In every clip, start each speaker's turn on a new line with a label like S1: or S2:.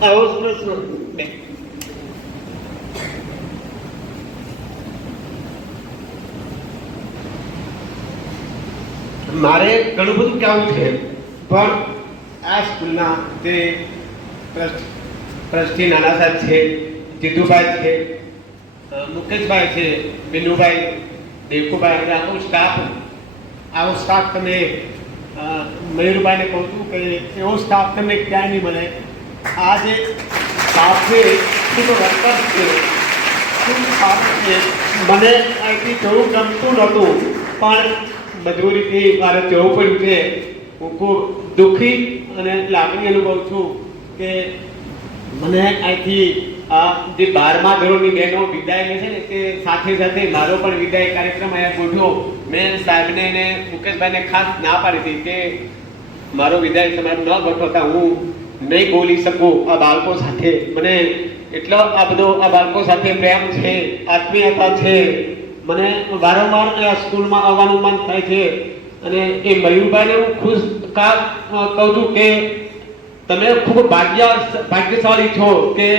S1: આવો જ પ્રશ્ન મારે ઘણું બધું કામ છે પણ આ સ્કૂલના જે ટ્રસ્ટ નાના સાહેબ છે જીતુભાઈ છે મુકેશભાઈ છે વિનુભાઈ દેવકુભાઈ આખો સ્ટાફ આવો સ્ટાફ તમે મયુરભાઈને કહું છું કે એવો સ્ટાફ તમને ક્યાંય નહીં મળે. આ જે સ્ટાફ છે. વર્કર છે. મને અહીંથી જવું ગમતું નહોતું, પણ મજબૂરીથી મારે જવું પડ્યું છે. હું ખૂબ દુઃખી અને લાગણી અનુભવું છું કે મને અહીંથી આ જે બારમા ધોરણની બહેનો વિદાય લે છે ને, તે સાથે સાથે મારો પણ વિદાય કાર્યક્રમ અહીંયા ગોઠવ્યો. મેં સાહેબને મુકેશભાઈને ખાસ ના પાડી હતી કે મારો વિદાય સમારોહ ન ગોઠવતા હું નહીં બોલી શકું. આ બાળકો સાથે. મને એટલો આ બધો આ બાળકો સાથે પ્રેમ છે, આત્મીયતા છે. મને વારંવાર આ સ્કૂલમાં આવવાનું મન થાય છે. અને એ મયુરભાઈને હું ખુશ કા કહું છું કે તમે ખૂબ ભાગ્ય ભાગ્યશાળી છો કે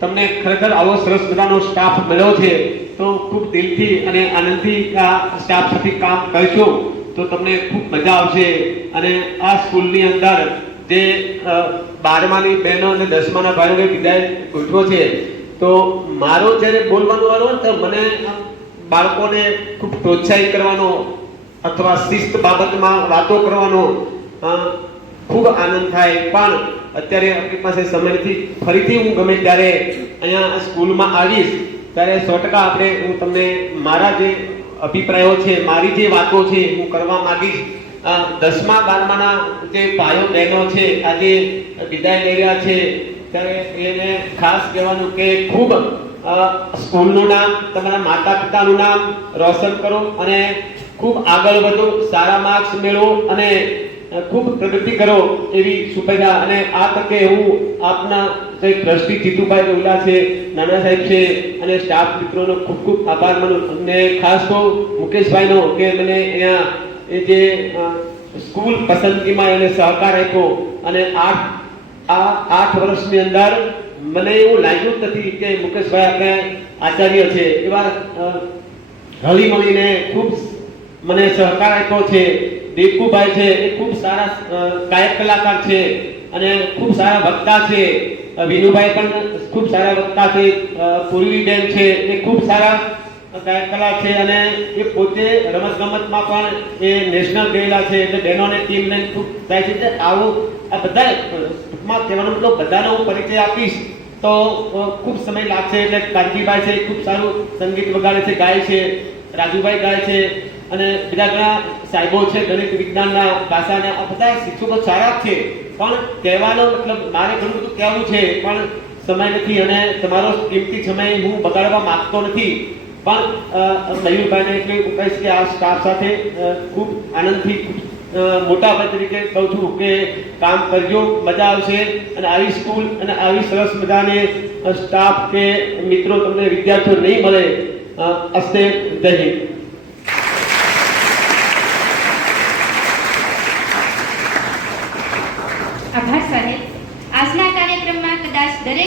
S1: તમને ખરેખર આવો સરસ મજાનો સ્ટાફ મળ્યો છે. તો ખૂબ દિલથી અને આનંદથી આ સ્ટાફ સાથે કામ કરશો. તો તમને ખૂબ મજા આવશે. અને આ સ્કૂલની અંદર જે બારમાની બહેનો અને દસમાના ભાઈઓને વિદાય ગોઠવો છે. તો મારો જ્યારે બોલવાનો વારો તો મને બાળકોને ખૂબ પ્રોત્સાહિત કરવાનો અથવા શિસ્ત બાબતમાં વાતો કરવાનો ખૂબ આનંદ થાય. પણ અત્યારે આપણી પાસે સમય નથી ફરીથી હું ગમે ત્યારે અહીંયા સ્કૂલમાં આવીશ, ત્યારે સો ટકા આપણે હું તમને મારા જે અભિપ્રાયો છે, મારી જે વાતો છે, હું કરવા માંગીશ દસમા, બારમાના જે પાયો બહેનો છે, આજે વિદાય લઈ રહ્યા છે, ત્યારે એને ખાસ કહેવાનું કે ખૂબ સ્કૂલનું નામ, તમારા માતા પિતાનું નામ રોશન કરો અને ખૂબ આગળ વધો, સારા માર્ક્સ મેળવો અને ખૂબ પ્રગતિ કરો એવી શુભેચ્છા અને આ તકે હું આપના જે ટ્રસ્ટી જીતુભાઈ ગોલા છે, નાના સાહેબ છે અને સ્ટાફ મિત્રોનો ખૂબ ખૂબ આભાર માનું અને ખાસ તો મુકેશભાઈનો કે મને અહીંયા એ જે સ્કૂલ પસંદગીમાં એને સહકાર આપ્યો અને આઠ, આ આઠ વર્ષની અંદર મને એવું લાગ્યું જ નથી કે મુકેશભાઈ આપણે આચાર્ય છે. એવા હળી મળીને ખૂબ મને સહકાર આપ્યો છે. દીપકુભાઈ છે એ ખૂબ સારા ગાયક કલાકાર છે અને ખૂબ સારા વક્તા છે. વિનુભાઈ પણ ખૂબ સારા વક્તા છે. પૂર્વી બેન છે એ ખૂબ સારા કલા છે અને એ પોતે રમત ગમતમાં પણ એ નેશનલ ગયેલા છે એટલે બહેનોને ટીમ લઈને ખૂબ થાય છે. આવું આ બધા ટૂંકમાં કહેવાનો મતલબ બધાનો હું પરિચય આપીશ. તો ખૂબ સમય લાગશે એટલે કાંતિભાઈ છે ખૂબ સારું સંગીત વગાડે છે, ગાય છે, રાજુભાઈ ગાય છે અને બીજા ઘણા સાહેબો છે, ગણિત વિજ્ઞાનના, ભાષાના, આ બધા શિક્ષકો સારા છે. પણ કહેવાનો મતલબ મારે ઘણું બધું કહેવું છે, પણ સમય નથી અને તમારો કિંમતી સમય હું બગાડવા માંગતો નથી. પણ મયુરભાઈને કે કહીશ કે આ સ્ટાફ સાથે ખૂબ આનંદથી મોટા ભાઈ તરીકે કહું છું કે કામ કરજો, મજા આવશે અને આવી સ્કૂલ અને આવી સરસ મજાને સ્ટાફ કે મિત્રો તમને વિદ્યાર્થીઓ નહીં મળે અસ્તે જય હિન્દ. આભાર સર